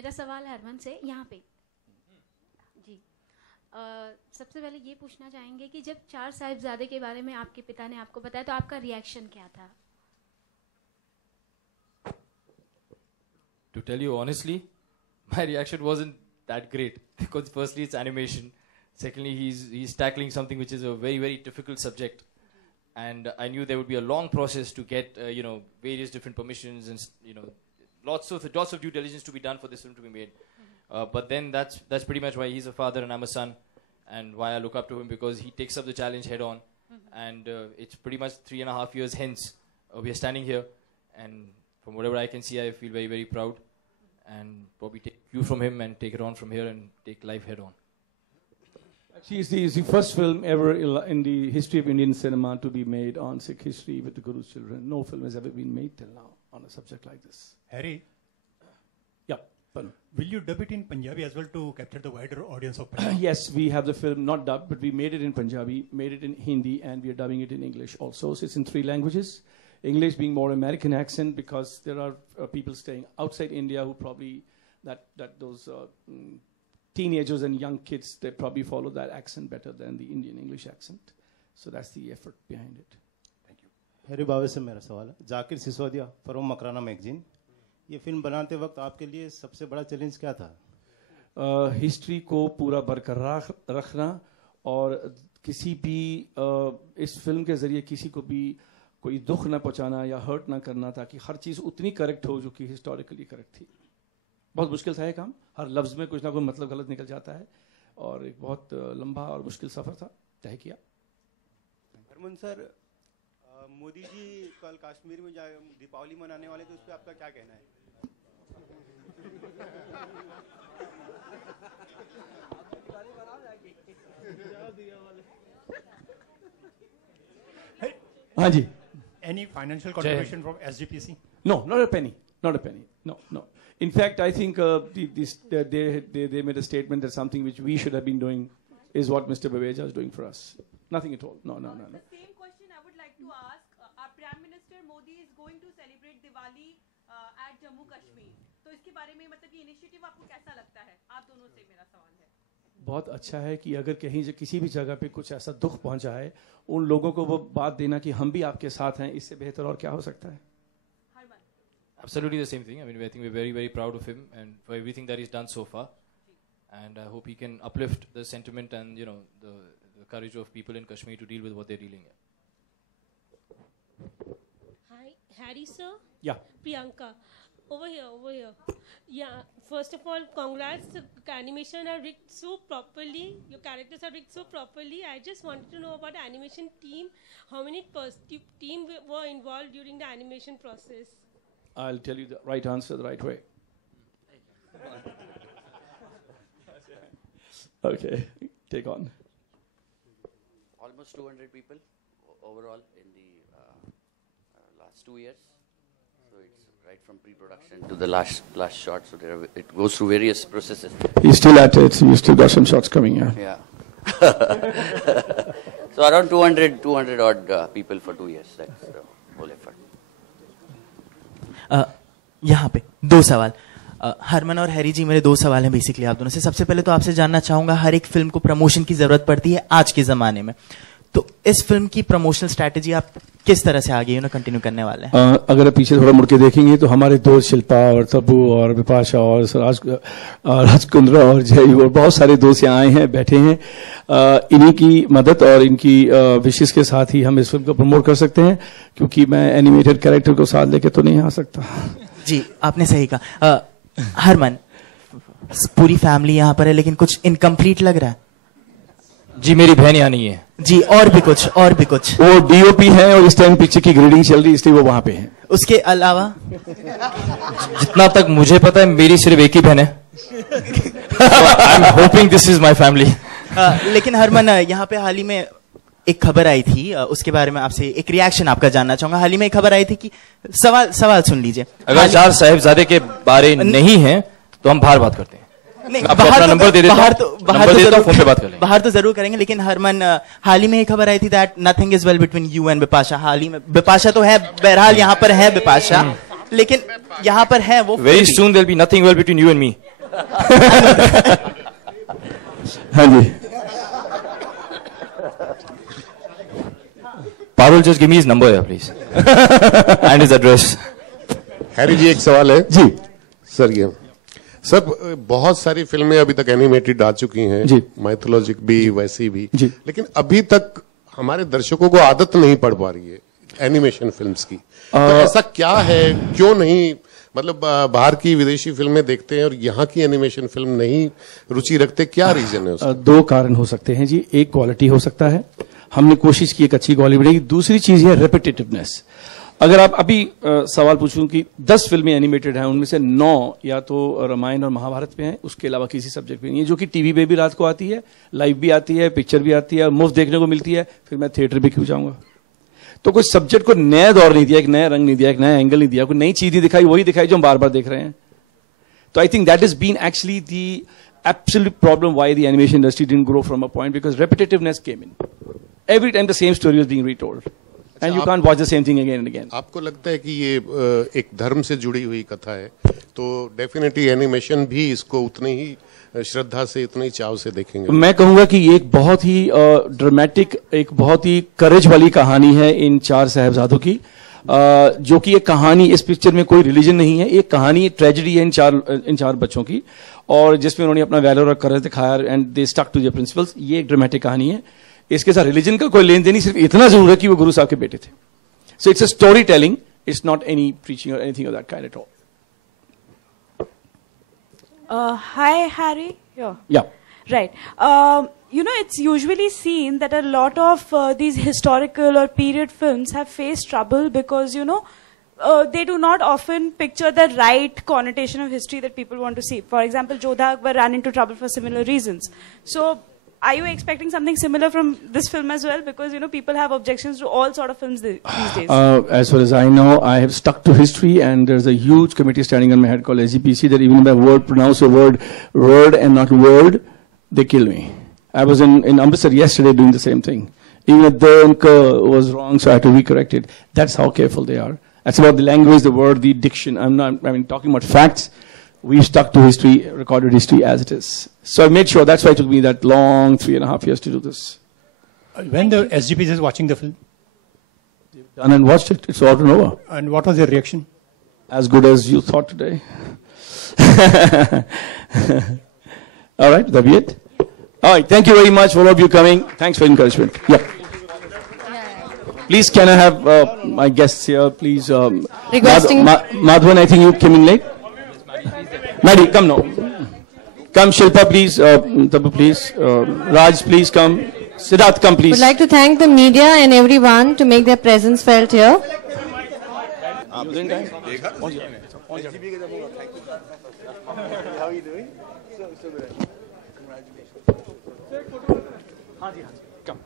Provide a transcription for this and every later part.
मेरा सवाल हरमन से यहाँ पे जी। सबसे पहले ये पूछना चाहेंगे कि जब 4 साहिबजादे के बारे में आपके पिता ने आपको बताया तो आपका रिएक्शन क्या था? To tell you honestly, my reaction wasn't that great because firstly it's animation, secondly he's tackling something which is a very difficult subject, and I knew there would be a long process to get various different permissions and lots of due diligence to be done for this film to be made. But then that's pretty much why he's a father and I'm a son, and why I look up to him, because he takes up the challenge head on. And it's pretty much 3.5 years hence we are standing here, and from whatever I can see, I feel very proud, and probably take cue from him and take it on from here and take life head on. Actually, it's the first film ever in the history of Indian cinema to be made on Sikh history with the Guru's children. No film has ever been made till now on a subject like this. Harry? Yeah, pardon. Will you dub it in Punjabi as well to capture the wider audience of Punjabi? Yes, we have the film not dubbed, but we made it in Punjabi, made it in Hindi, and we are dubbing it in English also. So it's in 3 languages. English being more American accent, because there are people staying outside India who probably, those teenagers and young kids, they probably follow that accent better than the Indian English accent. So that's the effort behind it. Thank you. Harry बाबे से मेरा सवाल है। Zakir Sisodia from Makrana magazine, ये film बनाते वक्त आपके लिए सबसे बड़ा चैलेंज क्या था? हिस्ट्री को पूरा बरकरार रखना, और किसी भी इस फिल्म के ज़रिए किसी को भी कोई दुख ना पहुंचाना या हर्ट ना करना, ताकि हर चीज़ उतनी करेक्ट हो जो कि हिस्टोरिकली करेक्ट थी। बहुत मुश्किल था ये काम, हर लफ्ज़ में कुछ ना कुछ मतलब गलत निकल जाता है, और एक बहुत लंबा और मुश्किल सफ़र था, तय किया। हरमन सर, मोदी जी कल कश्मीर में दीपावली मनाने वाले, तो उस पर आपका क्या कहना है? हाँ जी। Any financial contribution from SGPC? No, not a penny. Not a penny. No. In fact, I think they made a statement that something which we should have been doing is what Mr. Baweja is doing for us. Nothing at all. No. The same question I would like to ask. Our Prime Minister Modi is going to celebrate Diwali at Jammu Kashmir. तो इसके बारे में मतलब ये initiative आपको कैसा लगता है? आप दोनों से मेरा सवाल है। बहुत अच्छा है कि अगर कहीं किसी भी जगह पे कुछ ऐसा दुख पहुंचा है, उन लोगों को वो बात देना कि हम भी आपके साथ हैं, इससे बेहतर और क्या हो सकता है? Absolutely the same thing. I mean, I think we're very proud of him and for everything that he's done so far, and I hope he can uplift the sentiment and the courage of people in Kashmir to deal with what they're dealing with. Hi, Harry sir. Yeah. Priyanka. Over here. Yeah, first of all, congrats. The animation are rigged so properly. Your characters are rigged so properly. I just wanted to know about the animation team. How many team were involved during the animation process? I'll tell you the right answer the right way. Okay, take on. Almost 200 people overall in the last 2 years. So it's right from pre-production to the last shot. So it goes through various processes. He's still at it. You still got some shots coming, Yeah. So around 200 odd people for 2 years. That's the whole effort. यहाँ पे 2 सवाल। हरमन और Harry जी, मेरे 2 सवाल हैं basically आप दोनों से। सबसे पहले तो आपसे जानना चाहूंगा, हर एक फिल्म को प्रमोशन की जरूरत पड़ती है आज के जमाने में, तो इस फिल्म की प्रमोशनल स्ट्रैटेजी आप किस तरह से आगे कंटिन्यू करने वाले हैं? अगर आप पीछे थोड़ा मुड़ के देखेंगे तो हमारे दोस्त शिल्पा और तब्बू और विपाशा और राजकुंद्रा और जय और बहुत सारे दोस्त यहाँ आए हैं, बैठे हैं। इन्हीं की मदद और इनकी विशेष के साथ ही हम इस फिल्म को प्रमोट कर सकते हैं, क्योंकि मैं एनिमेटेड कैरेक्टर को साथ लेके तो नहीं आ सकता। जी, आपने सही कहा। हरमन, पूरी फैमिली यहाँ पर है लेकिन कुछ इनकम्प्लीट लग रहा है। जी, मेरी बहन यहाँ नहीं है। जी, और भी कुछ वो डीओपी है और इस टाइम पिक्चर की ग्रेडिंग चल रही है, इसलिए वो वहां पे है। उसके अलावा जितना तक मुझे पता है मेरी सिर्फ एक ही बहन है। I am hoping this is my family. लेकिन हरमन, यहाँ पे हाल ही में एक खबर आई थी, उसके बारे में आपसे एक रिएक्शन आपका जानना चाहूंगा। हाल ही में एक खबर आई थी कि सवाल सुन लीजिए। अगर 4 साहिबजादे के बारे नहीं है तो हम बाहर बात करते हैं। नहीं, बाहर नंबर दे देता हूं, फोन पे बात कर लेंगे। बाहर तो जरूर करेंगे, लेकिन हरमन, हाल ही में एक खबर आई थी that nothing is well between you and Bipasha. हाल ही में बिपाशा तो है, बहरहाल यहाँ पर है बिपाशा, लेकिन यहाँ पर है वो। Very soon there will be nothing well between you and me. हाँ जी, Parul, just give me his number here, please. And his address. Harry ji, एक सवाल है जी सर। ये सर बहुत सारी फिल्में अभी तक एनिमेटेड आ चुकी हैं जी, माइथोलॉजिक भी वैसी भी जी, लेकिन अभी तक हमारे दर्शकों को आदत नहीं पड़ पा रही है एनिमेशन फिल्म्स की। तो ऐसा क्या है, क्यों नहीं, मतलब बाहर की विदेशी फिल्में देखते हैं और यहाँ की एनिमेशन फिल्म नहीं रुचि रखते, क्या रीजन है उसका? दो कारण हो सकते हैं जी। एक क्वालिटी हो सकता है, हमने कोशिश की एक अच्छी क्वालिटी बनेगी। दूसरी चीज है रेपिटेटिवनेस। अगर आप अभी सवाल पूछूं कि 10 फिल्में एनिमेटेड हैं, उनमें से 9 या तो रामायण और महाभारत पे हैं, उसके अलावा किसी सब्जेक्ट पे नहीं है, जो कि टीवी पे भी रात को आती है, लाइव भी आती है, पिक्चर भी आती है, मुफ्त देखने को मिलती है, फिर मैं थिएटर भी क्यों जाऊंगा? तो कोई सब्जेक्ट को नया दौर नहीं दिया, एक नया रंग नहीं दिया, एक नया एंगल नहीं दिया, कोई नई चीज नहीं दिखाई, वही दिखाई जो हम बार बार देख रहे हैं। तो I think that is been actually the absolute problem why the animation industry didn't grow from a point, because repetitiveness came in. Every time the same story was being retold. And you can't watch the same thing again and again. आपको लगता है कि ये एक धर्म से जुड़ी हुई कथा है, तो डेफिनेटली एनिमेशन भी इसको उतनी ही श्रद्धा से, उतने ही चाव से देखेंगे? मैं कहूंगा कि ये एक बहुत ही ड्रामेटिक, एक बहुत ही करेज वाली कहानी है इन 4 साहबजादों की, जो कि एक कहानी, इस पिक्चर में कोई रिलीजन नहीं है, एक कहानी, ट्रेजेडी है इन चार बच्चों की, और जिसमें उन्होंने अपना वैल्यूर और करेज दिखाया and they stuck to their principles. ये एक ड्रामेटिक कहानी है, इसके साथ रिलीजन का कोई लेन देन नहीं, सिर्फ इतना जरूर है कि वो गुरु साहब के बेटे थे। So it's a story telling, it's not any preaching और anything of that kind at all. Hi, Harry. Yeah. Right. You know, it's usually seen that a lot of these historical or period films have faced trouble because, you know, they do not often picture the right connotation of history that people want to see. For example, Jodha Akbar ran into trouble for similar reasons. So, are you expecting something similar from this film as well? Because, you know, people have objections to all sort of films these days. As far as I know, I have stuck to history, and there's a huge committee standing on my head called SGPC that even if I pronounce a word and not word, they kill me. I was in Amritsar yesterday doing the same thing. Even if the anchor was wrong, so I had to recorrect it. That's how careful they are. That's about the language, the word, the diction. Talking about facts. We stuck to history, recorded history as it is. So I made sure, that's why it took me that long 3.5 years to do this. When the SGPs is watching the film? They've done and watched it. It's all and over. And what was their reaction? As good as you thought today. All right, that'll be it. All right, thank you very much for all of you coming. Thanks for encouragement. Yeah. Please, can I have my guests here, please? Requesting. Madhavan, I think you came in late. Maddie, come now. Come, Shilpa, please. Tabu, please. Raj, please come. Siddharth, come, please. Would like to thank the media and everyone to make their presence felt here. How are you doing? So good. Come.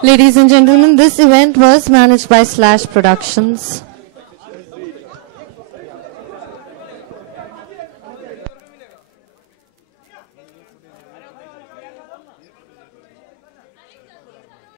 Ladies and gentlemen, this event was managed by Slash Productions.